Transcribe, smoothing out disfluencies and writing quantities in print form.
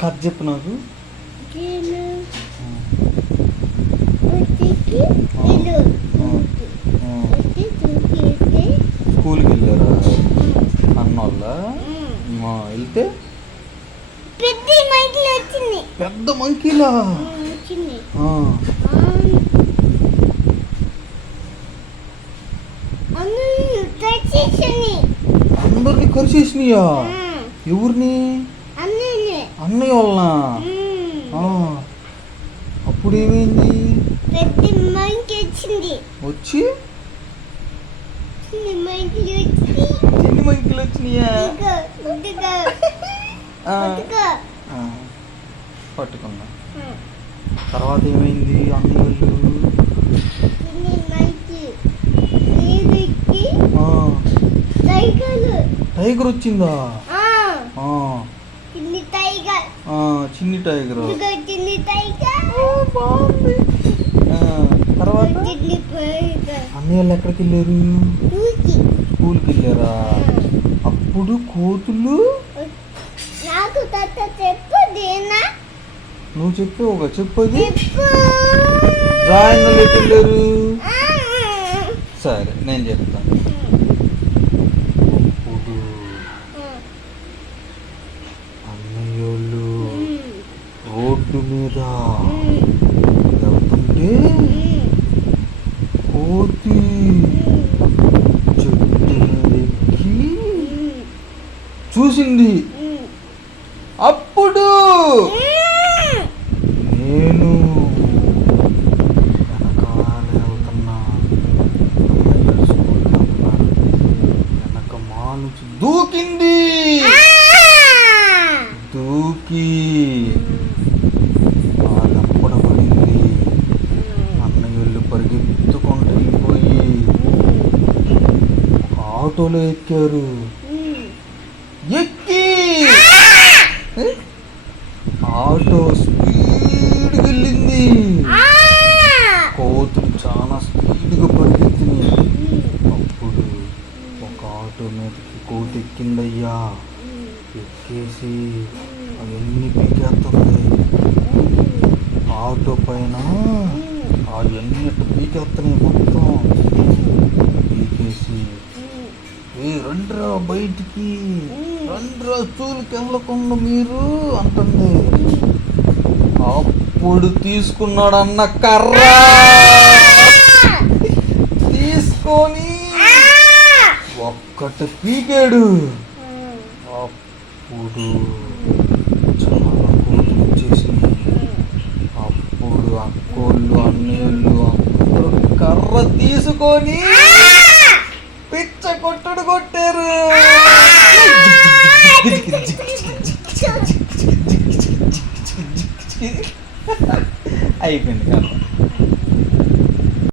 కథ చెప్పు నాకు. స్కూల్కి వెళ్ళారా అన్నోళ్ళ? వెళ్తే పెద్ద మంకీలా అందరిని కరిచేసినాయా? ఎవరిని? అన్నయ్య వాళ్ళనా? అప్పుడు ఏమైంది? వచ్చి చిన్ని మంకీలు వచ్చినాయా? పట్టుకున్నా. తర్వాత ఏమైంది? అన్నయ్య వాళ్ళు టైగర్ వచ్చిందా? చిన్ని టైగర్. తర్వాత అన్నయ్య వాళ్ళు ఎక్కడికి వెళ్ళారు? స్కూల్కి వెళ్ళారా? అప్పుడు కోతులు నువ్వు చెప్పావుగా, చెప్పది. డ్రాయింగ్లోకి వెళ్ళారు. సరే నేను చెప్తాను. అప్పుడు అన్నయ్యోళ్ళు రోడ్డు మీద వెళ్తుంటే కోతి చెట్టు మీద ఎక్కి చూసింది. అప్పుడు నేను వెనకాలే వెళ్తున్నా. వెనక మానుచి దూకింది. దూకి వెంపడబడింది. అన్నయ్యళ్ళు పరిగెత్తుకుంటూ వెళ్ళిపోయి ఆటోలో ఎక్కారు. ఎక్కి ఆటో స్పీడ్గా వెళ్ళింది. కోతులు చాలా స్పీడ్గా పరిగెత్తినాయి. అప్పుడు ఒక ఆటో మీదకి కోతి ఎక్కిందయ్యా. ఎక్కేసి అవన్నీ పీకేస్తుంది. ఆటో పైన అవన్నీ పీకేస్తున్నాయి మొత్తం. పీకేసి రండ్రా బయటికి, రండ్రా చూలుకి వెళ్ళకుండా మీరు అంటుంది. అప్పుడు తీసుకున్నాడు అన్న కర్ర. తీసుకొని ఒక్కటి పీకాడు. అప్పుడు చాలా కోతులు వచ్చేసినాయి. అప్పుడు అక్కోళ్ళు అన్నయ్యళ్ళు అందరూ కర్ర తీసుకొని పిచ్చ కొట్టుడు కొట్టారు. అయిపోయింది కర్ర.